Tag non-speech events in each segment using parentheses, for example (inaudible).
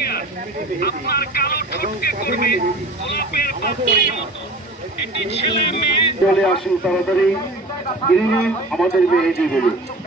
আপনার কালো ঠোঁটকে করবে গোলাপের মতো ছেলে মেয়ে চলে আসুন তাড়াতাড়ি। আমাদের মেহেদি বলুন।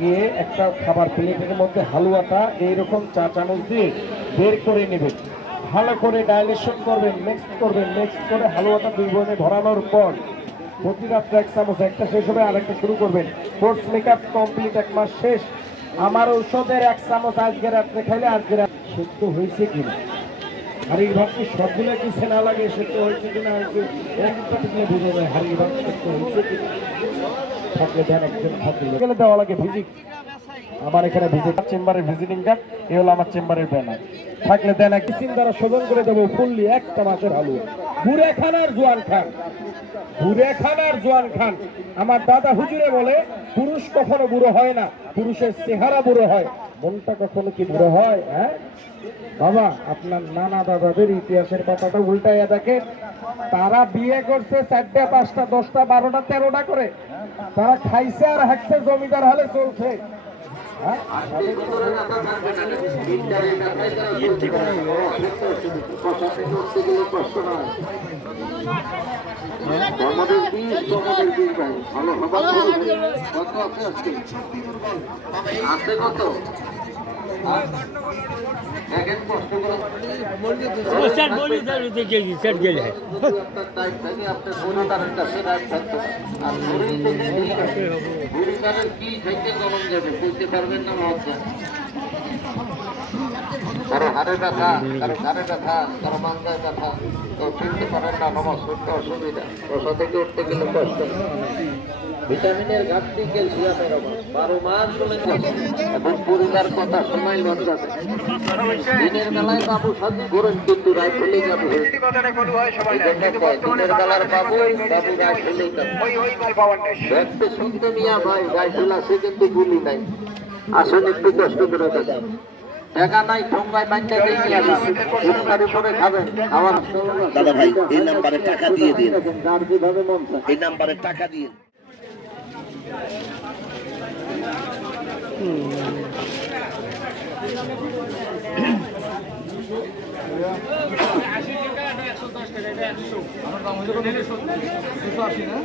গিয়ে একটা খাবার প্লেটের মধ্যে হালুয়াটা এইরকম চা চামচ দিয়ে বের করে নেবেন। ভালো করে ডাইলেশন করবেন মিক্স করবেন মিক্স করে হালুয়াটা দুই বনে ধরানোর পর প্রতি রাত্রে এক চামচ, একটা শেষ হবে আর একটা শুরু করবেন। কোর্স মেকআপ কমপ্লিট এক মাস শেষ। আমার ঔষধের এক চামচ আজকে রাত্রে খাইলে আজকে সত্য হয়েছে কিনা? হারির ভাবকে সবগুলো কি সেনা লাগে, সত্য হয়েছে কিনা হয়েছে বুঝে যায় সত্য হয়েছে থাকলে দেন একজন লাগে ভিজিট। আমার এখানে ভিজিট। ভিজিটিং থাকলে শোধন করে দেবো ফুললি একটা মাসের আলু। ঘুরে খান জোয়ান খান। ঘুরে খান জোয়ান খান। আমার দাদা হুজুরে বলে, পুরুষ কখনো বুড়ো হয় না, পুরুষের চেহারা বুড়ো হয়। মনটা কখনো কি বুড়ো হয় হ্যাঁ? বাবা, আপনার নানা দাদাদের ইতিহাসের কথাটা উল্টাইয়া দেখেন। তারা বিয়ে করছে চারটা, পাঁচটা, দশটা, বারোটা, তেরোটা করে। তারা খাইছে আর হাঁকছে, জমিদার হলে চলছে? আমাদের বীজ তোমাদের বীজ ভাই ভালো হবার কত আছে আজকে আছে কত স্যার বলি স্যার দেখে স্যার গেলে আপনার পরিবারের কি থেকে জমন যাবে বলতে পারবেন না মহাত্মা কারও হাড়ে ব্যথা, কারও ঘাড়ে ব্যথা, কারও মান্দায় ব্যথা কেউ শুনতে পারেন না নমস্কার অসুবিধা। বসা থেকে উঠতে গেলে কষ্ট। ভিটামিনের ঘাটতি ক্যালসিয়ামের অভাব বারো মাস চলে যাবে এবং পরিবার কথা সময় দিনের বেলায় বাবু কিন্তু যাব। দিনের বেলার বাবু বাবু যাবে। শুনতে নিয়ে ভাই রাইফেল আছে কিন্তু গুলি নাই। আসুন একটু কষ্ট করে দেখেন টাকা নাই ঠোঙ্গায় বাঁচতে দিয়ে উপকারী করে খাবেন। আমার দাদা ভাই এই নাম্বারে টাকা দিয়ে দিন। যার যেভাবে মন এই নাম্বারে টাকা দিয়ে Hmm. (coughs) আমার দাম হয়েছে দুশো আশি না?